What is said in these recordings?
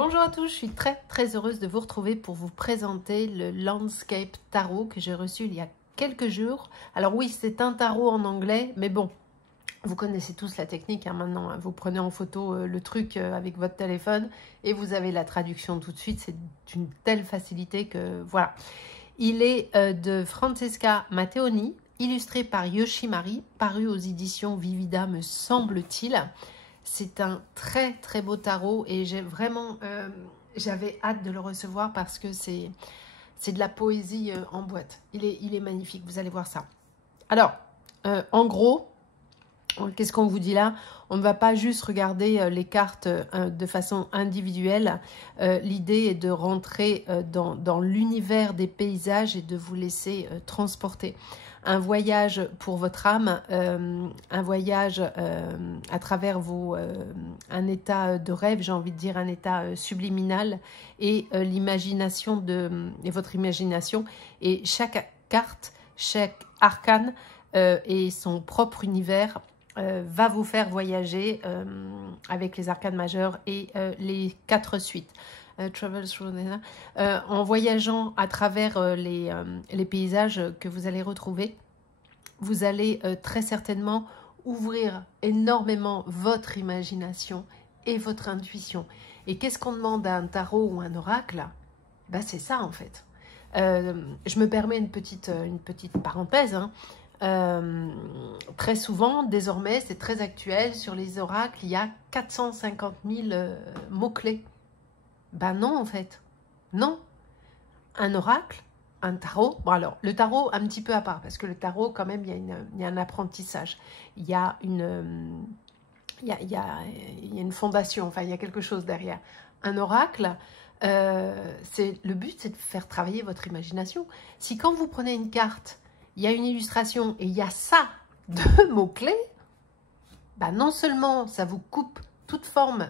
Bonjour à tous, je suis très heureuse de vous retrouver pour vous présenter le Landscape Tarot que j'ai reçu il y a quelques jours. Alors oui, c'est un tarot en anglais, mais bon, vous connaissez tous la technique maintenant. Vous prenez en photo le truc avec votre téléphone et vous avez la traduction tout de suite. C'est d'une telle facilité que voilà. Il est de Francesca Matteoni, illustré par Yoshimari, paru aux éditions Vivida me semble-t-il. C'est un très beau tarot et j'ai vraiment, j'avais hâte de le recevoir parce que c'est de la poésie en boîte. Il est magnifique, vous allez voir ça. Alors, en gros, qu'est-ce qu'on vous dit là? On ne va pas juste regarder les cartes de façon individuelle. L'idée est de rentrer dans l'univers des paysages et de vous laisser transporter. Un voyage pour votre âme, un voyage à travers un état de rêve, j'ai envie de dire un état subliminal et l'imagination et votre imagination. Et chaque carte, chaque arcane et son propre univers va vous faire voyager avec les arcanes majeures et les 4 suites. En voyageant à travers les paysages que vous allez retrouver, vous allez très certainement ouvrir énormément votre imagination et votre intuition. Et qu'est-ce qu'on demande à un tarot ou un oracle? Ben, c'est ça en fait. Je me permets une petite parenthèse. Très souvent, désormais, c'est très actuel, sur les oracles, il y a 450 000 mots-clés. Ben non, en fait. Non. Un oracle, un tarot. Bon, alors, le tarot, un petit peu à part, parce que le tarot, quand même, il y a un apprentissage. Il y a une fondation, enfin, il y a quelque chose derrière. Un oracle, le but, c'est de faire travailler votre imagination. Si quand vous prenez une carte, il y a une illustration et il y a ça de mots-clés, ben non seulement ça vous coupe toute forme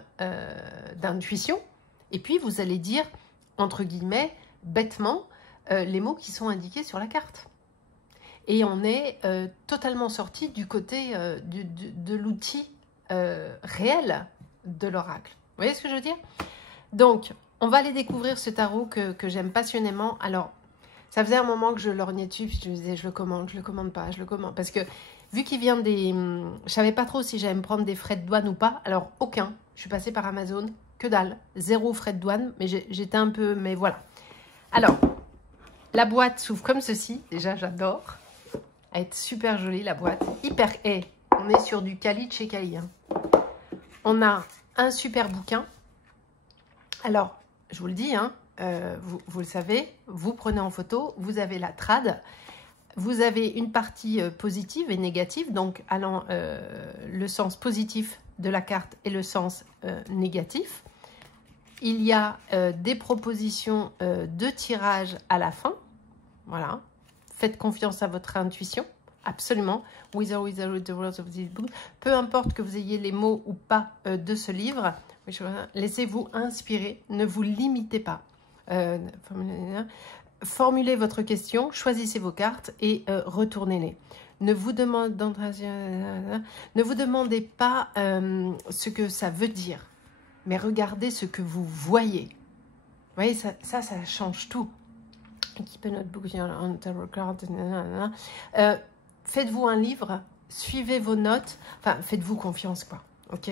d'intuition, et puis vous allez dire, entre guillemets, bêtement, les mots qui sont indiqués sur la carte. Et on est totalement sorti du côté de l'outil réel de l'oracle. Vous voyez ce que je veux dire? Donc, on va aller découvrir ce tarot que j'aime passionnément. Alors, ça faisait un moment que je lorgnais dessus, puis je me disais, je le commande pas, je le commande. Parce que, vu qu'il vient des... Je savais pas trop si j'allais me prendre des frais de douane ou pas. Alors, aucun. Je suis passée par Amazon. Que dalle. 0 frais de douane. Mais j'étais un peu... Mais voilà. Alors, la boîte s'ouvre comme ceci. Déjà, j'adore. Elle est super jolie, la boîte. Hyper... on est sur du Kali de chez Kali. Hein. On a un super bouquin. Alors, je vous le dis, hein. Vous le savez, vous prenez en photo, vous avez la trad, vous avez une partie positive et négative, donc allant le sens positif de la carte et le sens négatif. Il y a des propositions de tirage à la fin, voilà. Faites confiance à votre intuition, absolument. Peu importe que vous ayez les mots ou pas de ce livre, laissez-vous inspirer, ne vous limitez pas. Formulez votre question, choisissez vos cartes et retournez-les. Ne vous demandez pas ce que ça veut dire, mais regardez ce que vous voyez. Vous voyez, ça change tout. Faites-vous un livre, suivez vos notes, enfin, faites-vous confiance, quoi. Ok?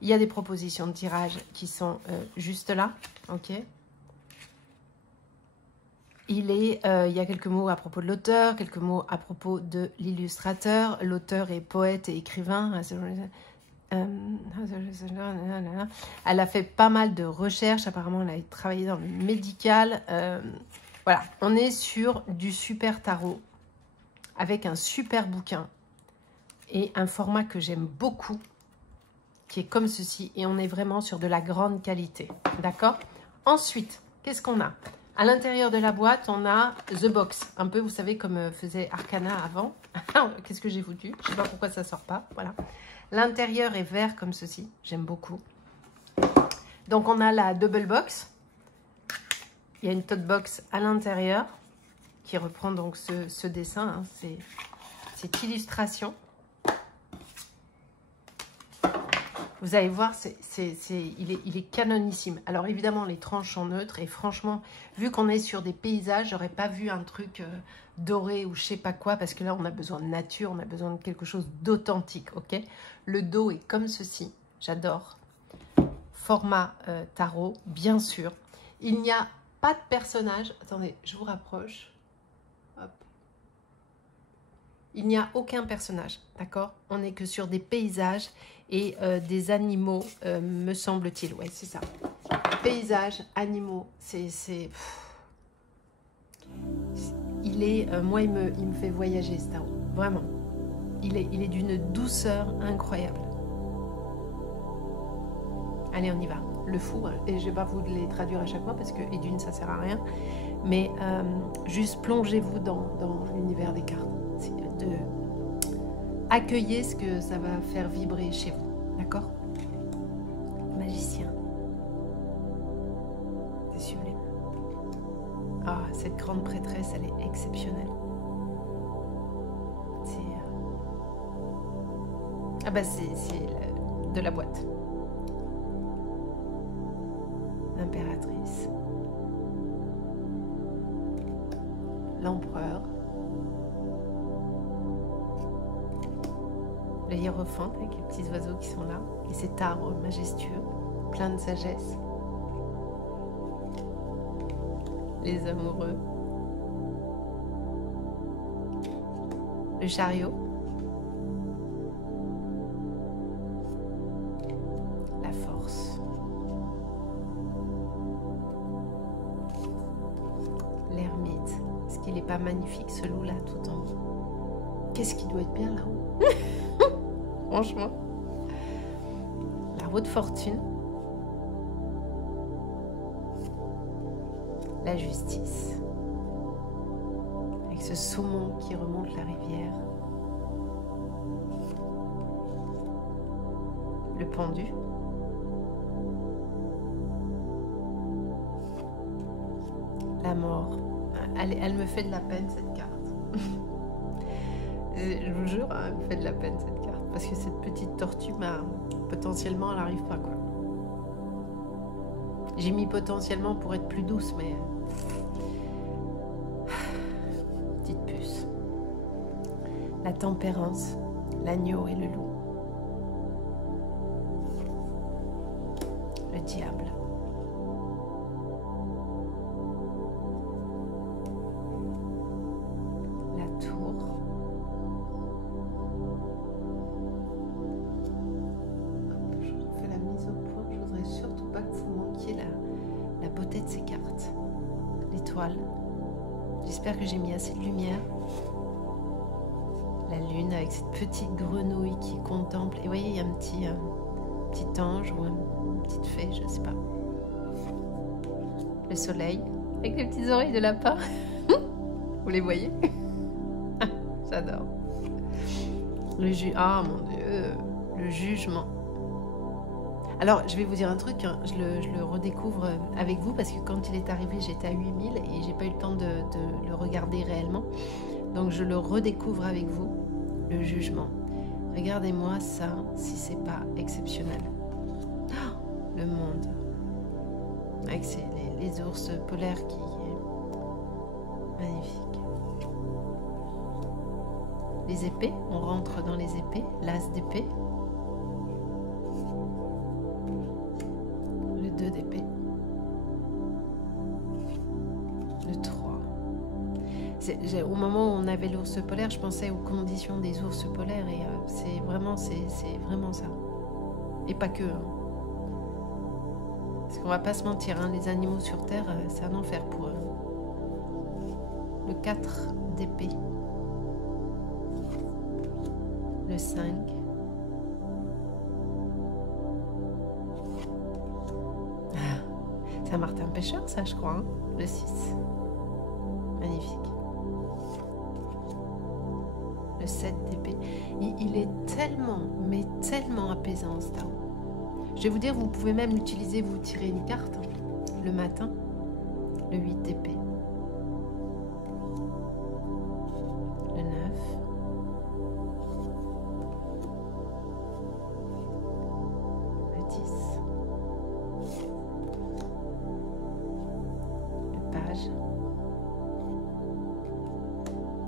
Il y a des propositions de tirage qui sont juste là, ok? Il y a quelques mots à propos de l'auteur, quelques mots à propos de l'illustrateur. L'auteur est poète et écrivain. Elle a fait pas mal de recherches. Apparemment, elle a travaillé dans le médical. Voilà, on est sur du super tarot avec un super bouquin et un format que j'aime beaucoup qui est comme ceci. Et on est vraiment sur de la grande qualité. D'accord? Ensuite, qu'est-ce qu'on a? À l'intérieur de la boîte, on a The Box. Un peu, vous savez, comme faisait Arcana avant. Qu'est-ce que j'ai foutu? Je ne sais pas pourquoi ça ne sort pas. Voilà. L'intérieur est vert comme ceci. J'aime beaucoup. Donc, on a la Double Box. Il y a une tote box à l'intérieur qui reprend donc ce dessin. Hein. Cette illustration. Vous allez voir, il est canonissime. Alors évidemment, les tranches sont neutres et franchement, vu qu'on est sur des paysages, j'aurais pas vu un truc doré ou je sais pas quoi, parce que là, on a besoin de nature, on a besoin de quelque chose d'authentique, ok? Le dos est comme ceci, j'adore. Format tarot, bien sûr. Il n'y a pas de personnage. Attendez, je vous rapproche. Hop. Il n'y a aucun personnage, d'accord? On n'est que sur des paysages et des animaux, me semble-t-il. Ouais, c'est ça. Paysages, animaux, il est, moi, il me fait voyager, ce tarot. Vraiment. Il est d'une douceur incroyable. Allez, on y va. Le fou, et je ne vais pas vous les traduire à chaque fois parce que, et d'une, ça ne sert à rien. Mais juste plongez-vous dans l'univers des cartes. Accueillez ce que ça va faire vibrer chez vous. D'accord? Magicien. C'est sublime. Ah, cette grande prêtresse, elle est exceptionnelle. Ah bah c'est de la boîte. L'impératrice. L'empereur. Le hiérophante avec les petits oiseaux qui sont là. Et cet arbre majestueux, plein de sagesse. Les amoureux. Le chariot. La force. L'ermite. Est-ce qu'il n'est pas magnifique ce loup-là tout en haut? Qu'est-ce qui doit être bien là-haut? Franchement. La roue de fortune. La justice. Avec ce saumon qui remonte la rivière. Le pendu. La mort. Elle me fait de la peine cette carte. Je vous jure, elle me fait de la peine cette carte. Parce que cette petite tortue, potentiellement, elle n'arrive pas, quoi. J'ai mis potentiellement pour être plus douce, mais... Petite puce. La tempérance, l'agneau et le loup. Le diable. La tour. Hop, je fais la mise au point. Je voudrais surtout pas que vous manquiez la beauté de ces cartes. L'étoile. J'espère que j'ai mis assez de lumière. La lune avec cette petite grenouille qui contemple. Et vous voyez, il y a un petit ange ou une petite fée, je ne sais pas. Le soleil avec les petites oreilles de lapin. Vous les voyez? J'adore. Ah mon Dieu, le jugement. Alors, je vais vous dire un truc, hein, je le redécouvre avec vous parce que quand il est arrivé, j'étais à 8000 et j'ai pas eu le temps de le regarder réellement. Donc, je le redécouvre avec vous, le jugement. Regardez-moi ça, si c'est pas exceptionnel. Oh, le monde. Avec les ours polaires qui... Magnifique. Les épées, on rentre dans les épées, l'as d'épée. Le 2 d'épée. Le 3. Au moment où on avait l'ours polaire, je pensais aux conditions des ours polaires et c'est vraiment ça. Et pas que. Hein. Parce qu'on va pas se mentir, hein, les animaux sur Terre, c'est un enfer pour eux. Le 4 d'épée. Le 5. C'est un martin pêcheur, ça, je crois. Hein. Le 6. Magnifique. Le 7 d'épée. Il est tellement, mais tellement apaisant, ce tarot. Je vais vous dire, vous pouvez même l'utiliser, vous tirez une carte hein, le matin. Le 8 d'épée. Le 9.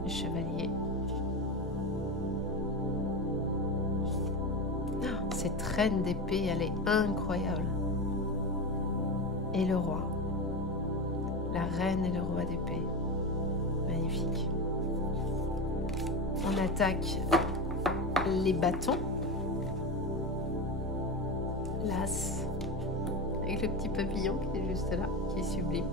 le chevalier. Oh, cette reine d'épée, elle est incroyable. Et le roi. La reine et le roi d'épée. Magnifique. On attaque les bâtons. L'as. Avec le petit papillon qui est juste là, qui est sublime.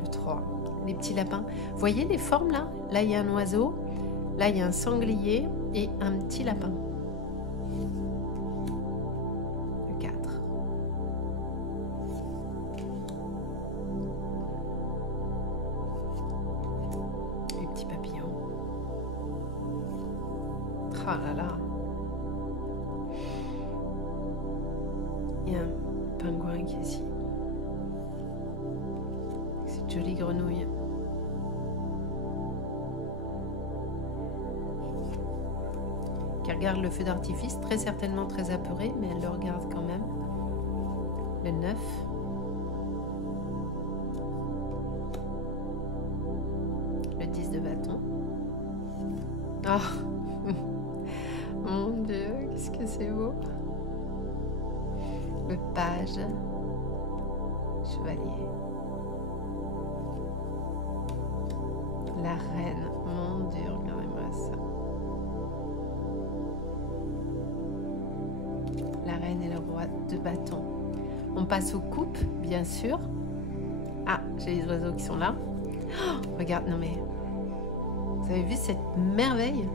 Le 3. Les petits lapins. Vous voyez les formes là? Là, il y a un oiseau. Là, il y a un sanglier et un petit lapin. Le 4. Les petits papillons. Ah là là. Il y a un pingouin qui est ici. Cette jolie grenouille. Qui regarde le feu d'artifice, très certainement très apeurée, mais elle le regarde quand même. Le 9. Le 10 de bâton. Oh mon Dieu, qu'est-ce que c'est beau. Le page. Chevalier. La reine. Mon Dieu, regardez-moi ça. La reine et le roi de bâton. On passe aux coupes, bien sûr. Ah, j'ai les oiseaux qui sont là. Oh, regarde, non mais... Vous avez vu cette merveille?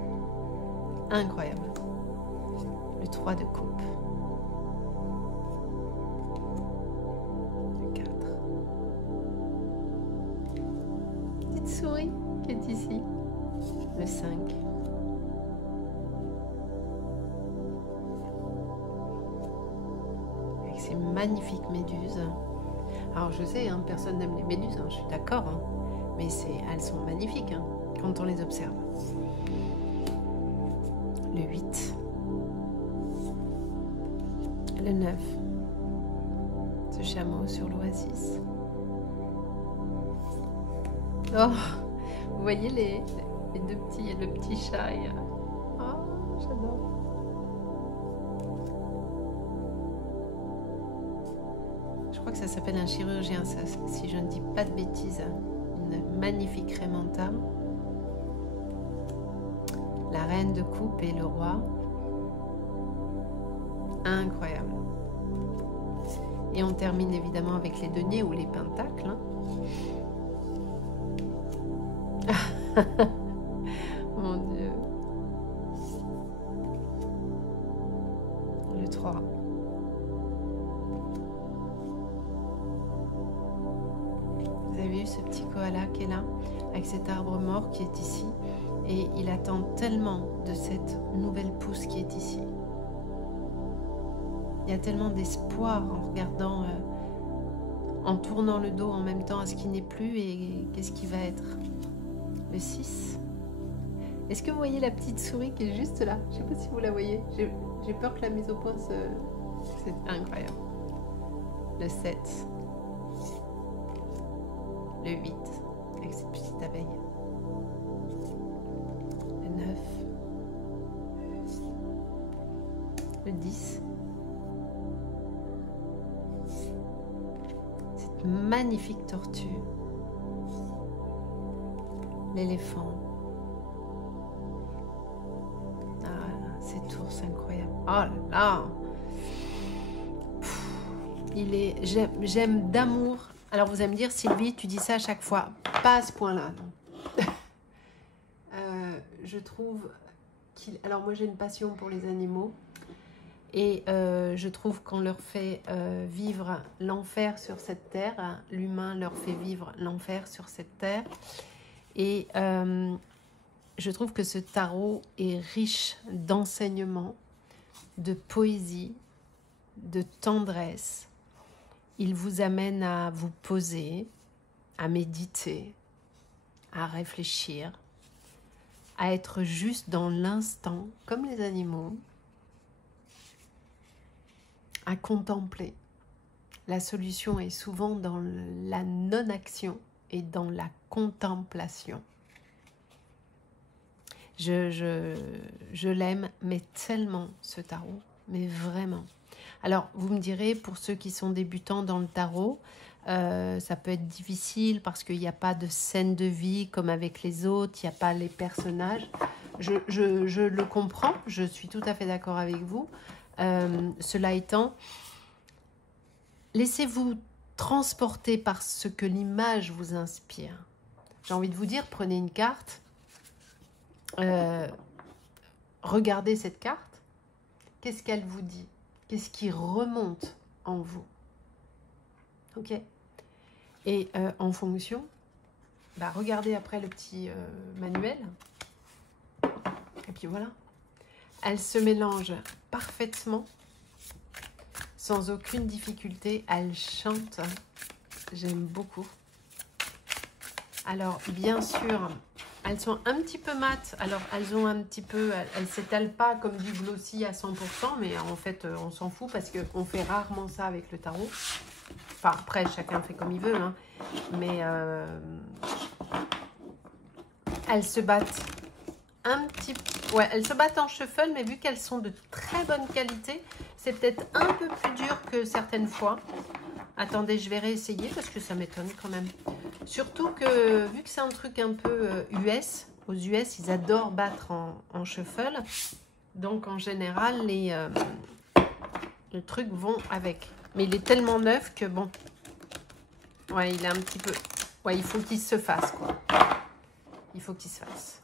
Incroyable. Le 3 de coupe. Le 4. Petite souris qui est ici. Le 5. Avec ces magnifiques méduses. Alors je sais, hein, personne n'aime les méduses, hein, je suis d'accord. Hein, mais elles sont magnifiques hein, quand on les observe. Le 8. Le 9. Ce chameau sur l'oasis. Oh, vous voyez les deux petits, le petit chat. Oh, j'adore. Je crois que ça s'appelle un chirurgien, ça, si je ne dis pas de bêtises. Une magnifique Raymanta. La reine de coupe et le roi. Incroyable. Et on termine évidemment avec les deniers ou les pentacles. Hein. Mon Dieu. Le 3. Vous avez vu ce petit koala qui est là, avec cet arbre mort qui est ici. Et il attend tellement de cette nouvelle pousse qui est ici. Il y a tellement d'espoir en regardant, en tournant le dos en même temps à ce qui n'est plus et qu'est-ce qui va être. Le 6. Est-ce que vous voyez la petite souris qui est juste là? Je ne sais pas si vous la voyez. J'ai peur que la mise au point se... C'est incroyable. Le 7. Le 8. Avec cette petite abeille. Le 9. Le 10. Cette magnifique tortue. L'éléphant. Ah, cet ours incroyable. Oh là là. Il est... J'aime d'amour. Alors vous allez me dire, Sylvie, tu dis ça à chaque fois. Pas à ce point-là, non. Je trouve qu'il... Alors moi j'ai une passion pour les animaux. Et je trouve qu'on leur fait vivre l'enfer sur cette terre. L'humain leur fait vivre l'enfer sur cette terre. Et je trouve que ce tarot est riche d'enseignements, de poésie, de tendresse. Il vous amène à vous poser, à méditer, à réfléchir, à être juste dans l'instant, comme les animaux, à contempler. La solution est souvent dans la non-action et dans la contemplation. Je l'aime, mais tellement, ce tarot, mais vraiment. Alors, vous me direz, pour ceux qui sont débutants dans le tarot, ça peut être difficile parce qu'il n'y a pas de scène de vie comme avec les autres, il n'y a pas les personnages. Je le comprends, je suis tout à fait d'accord avec vous. Cela étant, laissez-vous transporter par ce que l'image vous inspire. J'ai envie de vous dire, prenez une carte, regardez cette carte, qu'est-ce qu'elle vous dit? Qu'est-ce qui remonte en vous? Ok. Et en fonction, regardez après le petit manuel. Et puis voilà. Elle se mélange parfaitement, sans aucune difficulté. Elle chante. J'aime beaucoup. Alors, bien sûr, elles sont un petit peu mates. Alors, elles ont un petit peu... Elles ne s'étalent pas comme du glossy à 100%, mais en fait, on s'en fout parce qu'on fait rarement ça avec le tarot. Enfin, après, chacun fait comme il veut, hein. Mais elles se battent un petit peu... Ouais, elles se battent en shuffle, mais vu qu'elles sont de très bonne qualité, c'est peut-être un peu plus dur que certaines fois. Attendez, je vais réessayer parce que ça m'étonne quand même. Surtout que, vu que c'est un truc un peu US, aux US, ils adorent battre en shuffle. Donc, en général, les trucs vont avec. Mais il est tellement neuf que bon... Ouais, il est un petit peu... Ouais, il faut qu'il se fasse, quoi. Il faut qu'il se fasse.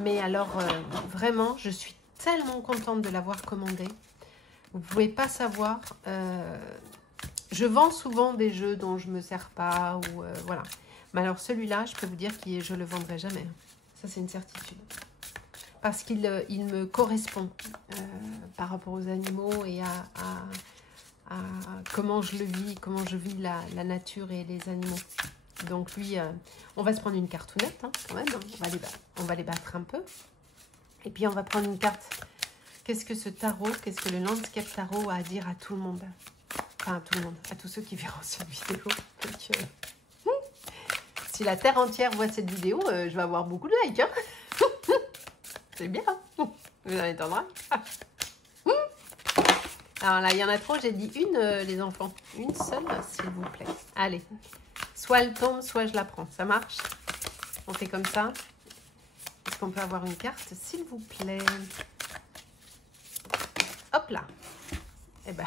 Mais alors, vraiment, je suis tellement contente de l'avoir commandé. Vous ne pouvez pas savoir... je vends souvent des jeux dont je ne me sers pas, ou voilà. Mais alors, celui-là, je peux vous dire que je ne le vendrai jamais. Ça, c'est une certitude. Parce qu'il me correspond par rapport aux animaux et à comment je le vis, comment je vis la nature et les animaux. Donc lui, on va se prendre une cartounette, hein, quand même. Hein. On va les battre un peu. Et puis on va prendre une carte. Qu'est-ce que ce tarot, qu'est-ce que le Landscape Tarot a à dire à tout le monde? Enfin, à tout le monde, à tous ceux qui verront cette vidéo. Donc, si la terre entière voit cette vidéo, je vais avoir beaucoup de likes. Hein. C'est bien. Vous en êtes en droit. Alors là, il y en a trop. J'ai dit une, les enfants. Une seule, s'il vous plaît. Allez. Soit elle tombe, soit je la prends. Ça marche? On fait comme ça. Est-ce qu'on peut avoir une carte, s'il vous plaît? Hop là. Eh ben,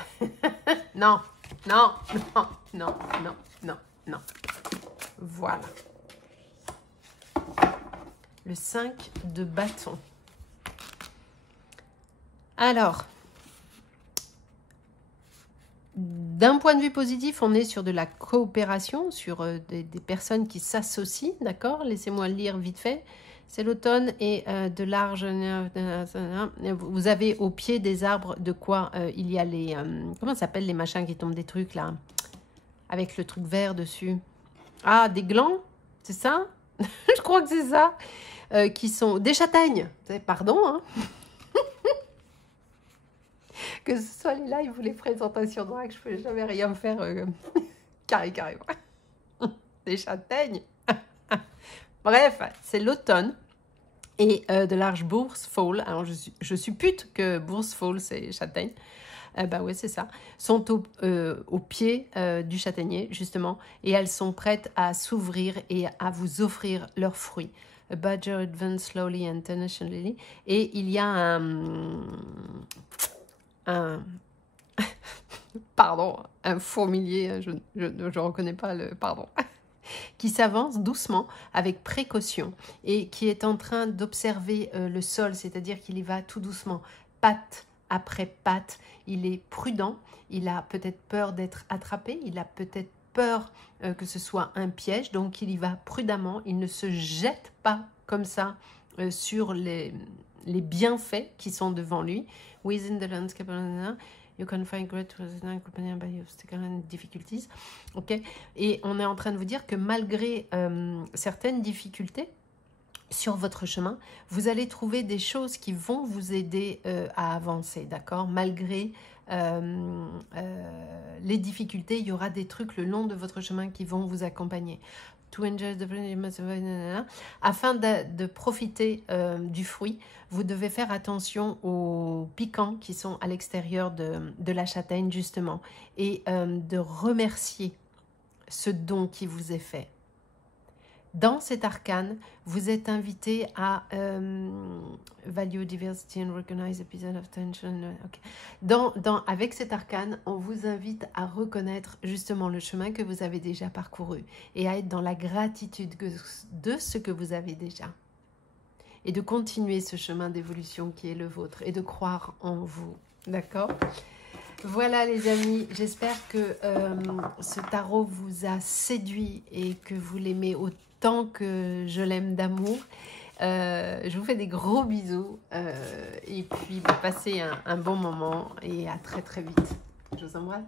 non, non, non, non, non, non, non. Voilà. Le 5 de bâton. Alors, d'un point de vue positif, on est sur de la coopération, sur des personnes qui s'associent, d'accord? Laissez-moi le lire vite fait. C'est l'automne et de large... Vous avez au pied des arbres de quoi il y a les... comment ça s'appelle les machins qui tombent des trucs là? Avec le truc vert dessus. Ah, des glands? C'est ça? Je crois que c'est ça. Qui sont des châtaignes. Pardon, hein? Que ce soit les lives ou les présentations drag, je ne peux jamais rien faire carrément. Des châtaignes. Bref, c'est l'automne et de large bourse fall. Alors, je suppute que bourse fall, c'est châtaigne. Ouais, c'est ça. Sont au pied du châtaignier, justement, et elles sont prêtes à s'ouvrir et à vous offrir leurs fruits. A badger advance slowly and tenaciously. Et il y a pardon, un fourmilier, je ne reconnais pas le pardon, qui s'avance doucement avec précaution et qui est en train d'observer le sol, c'est-à-dire qu'il y va tout doucement, patte après patte. Il est prudent, il a peut-être peur d'être attrapé, il a peut-être peur que ce soit un piège, donc il y va prudemment, il ne se jette pas comme ça sur les bienfaits qui sont devant lui. Within the landscape, you can find great accompanied by obstacles and difficulties. Ok. Et on est en train de vous dire que malgré certaines difficultés sur votre chemin, vous allez trouver des choses qui vont vous aider à avancer, d'accord? Malgré les difficultés, il y aura des trucs le long de votre chemin qui vont vous accompagner. To enjoy the... Afin de profiter du fruit, vous devez faire attention aux piquants qui sont à l'extérieur de la châtaigne justement et de remercier ce don qui vous est fait. Dans cet arcane, vous êtes invité à value diversity and recognize a piece of tension. Okay. Avec cet arcane, on vous invite à reconnaître justement le chemin que vous avez déjà parcouru et à être dans la gratitude de ce que vous avez déjà. Et de continuer ce chemin d'évolution qui est le vôtre et de croire en vous. D'accord ? Voilà les amis, j'espère que ce tarot vous a séduit et que vous l'aimez autant que je l'aime d'amour. Je vous fais des gros bisous et puis passez un bon moment et à très très vite. Je vous embrasse.